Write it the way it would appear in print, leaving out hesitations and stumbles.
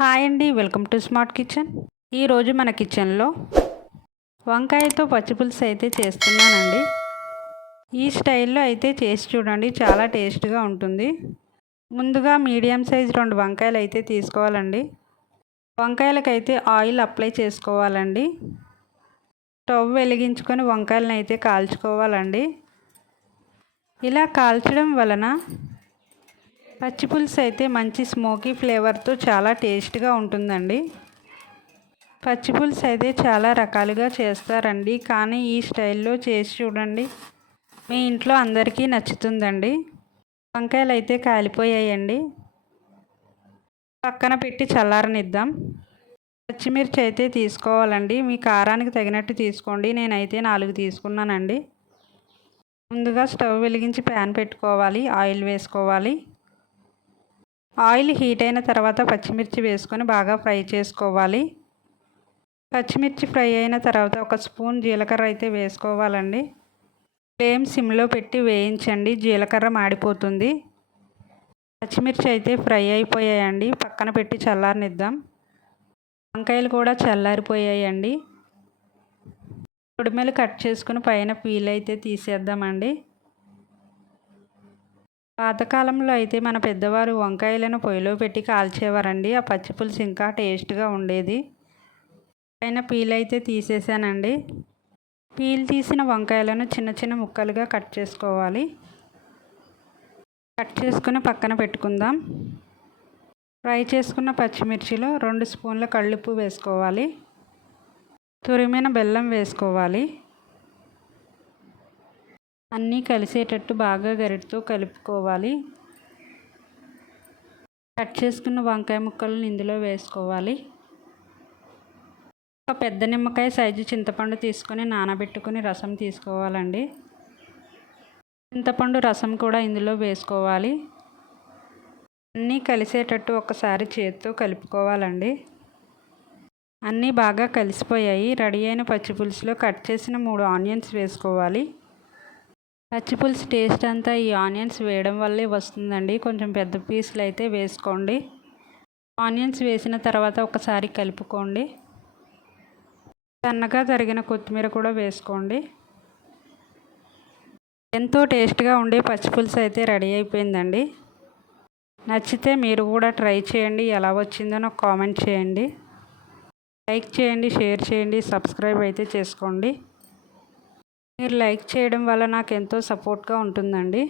Hi అండి, welcome to smart kitchen. ఈరోజు మన కిచెన్లో వంకాయతో పచ్చిపులుసు అయితే చేస్తున్నానండి. ఈ స్టైల్లో అయితే చేసి చూడండి, చాలా టేస్ట్గా ఉంటుంది. ముందుగా మీడియం సైజ్ 2 వంకాయలు అయితే తీసుకోవాలండి. వంకాయలకైతే ఆయిల్ అప్లై చేసుకోవాలండి. స్టవ్ వెలిగించుకొని వంకాయలను అయితే కాల్చుకోవాలండి. ఇలా కాల్చడం వలన పచ్చిపులుసు అయితే మంచి స్మోకీ ఫ్లేవర్తో చాలా టేస్ట్గా ఉంటుందండి. పచ్చిపులుసు అయితే చాలా రకాలుగా చేస్తారండి, కానీ ఈ స్టైల్లో చేసి చూడండి, మీ ఇంట్లో అందరికీ నచ్చుతుందండి. వంకాయలు అయితే కాలిపోయాయండి, పక్కన పెట్టి చల్లారనిద్దాం. పచ్చిమిర్చి అయితే తీసుకోవాలండి, మీ కారానికి తగినట్టు తీసుకోండి. నేనైతే 4 తీసుకున్నానండి. ముందుగా స్టవ్ వెలిగించి ప్యాన్ పెట్టుకోవాలి, ఆయిల్ వేసుకోవాలి. ఆయిల్ హీట్ అయిన తర్వాత పచ్చిమిర్చి వేసుకొని బాగా ఫ్రై చేసుకోవాలి. పచ్చిమిర్చి ఫ్రై అయిన తర్వాత 1 స్పూన్ జీలకర్ర అయితే వేసుకోవాలండి. ఫ్లేమ్ సిమ్లో పెట్టి వేయించండి, జీలకర్ర మాడిపోతుంది. పచ్చిమిర్చి అయితే ఫ్రై అయిపోయాయండి, పక్కన పెట్టి చల్లారనిద్దాం. వంకాయలు కూడా చల్లారిపోయాయండి. తొడిమెలు కట్ చేసుకుని పైన పీల్ అయితే తీసేద్దామండి. పాతకాలంలో అయితే మన పెద్దవారు వంకాయలను పొయ్యిలో పెట్టి కాల్చేవారండి. ఆ పచ్చిపులుసు ఇంకా టేస్ట్గా ఉండేది. పైన పీల్ అయితే తీసేసానండి. పీల్ తీసిన వంకాయలను చిన్న చిన్న ముక్కలుగా కట్ చేసుకోవాలి. కట్ చేసుకుని పక్కన పెట్టుకుందాం. ఫ్రై చేసుకున్న పచ్చిమిర్చిలో 2 స్పూన్ల కళ్ళుప్పు వేసుకోవాలి. తురిమిన బెల్లం వేసుకోవాలి. అన్నీ కలిసేటట్టు బాగా గరిటతో కలుపుకోవాలి. కట్ చేసుకున్న వంకాయ ముక్కలను ఇందులో వేసుకోవాలి. ఒక పెద్ద నిమ్మకాయ సైజు చింతపండు తీసుకొని నానబెట్టుకుని రసం తీసుకోవాలండి. చింతపండు రసం కూడా ఇందులో వేసుకోవాలి. అన్నీ కలిసేటట్టు ఒకసారి చేతితో కలుపుకోవాలండి. అన్నీ బాగా కలిసిపోయాయి. రెడీ అయిన పచ్చిపులుసులో కట్ చేసిన 3 ఆనియన్స్ వేసుకోవాలి. పచ్చిపులుసు టేస్ట్ అంతా ఈ ఆనియన్స్ వేయడం వల్లే వస్తుందండి. కొంచెం పెద్ద పీసులు అయితే వేసుకోండి. ఆనియన్స్ వేసిన తర్వాత ఒకసారి కలుపుకోండి. సన్నగా తరిగిన కొత్తిమీర కూడా వేసుకోండి. ఎంతో టేస్ట్గా ఉండే పచ్చిపులుసు అయితే రెడీ అయిపోయిందండి. నచ్చితే మీరు కూడా ట్రై చేయండి. ఎలా వచ్చిందో నాకు కామెంట్ చేయండి. లైక్ చేయండి, షేర్ చేయండి, సబ్స్క్రైబ్ అయితే చేసుకోండి. మీరు లైక్ చేయడం వల్ల నాకు ఎంతో సపోర్ట్గా ఉంటుందండి.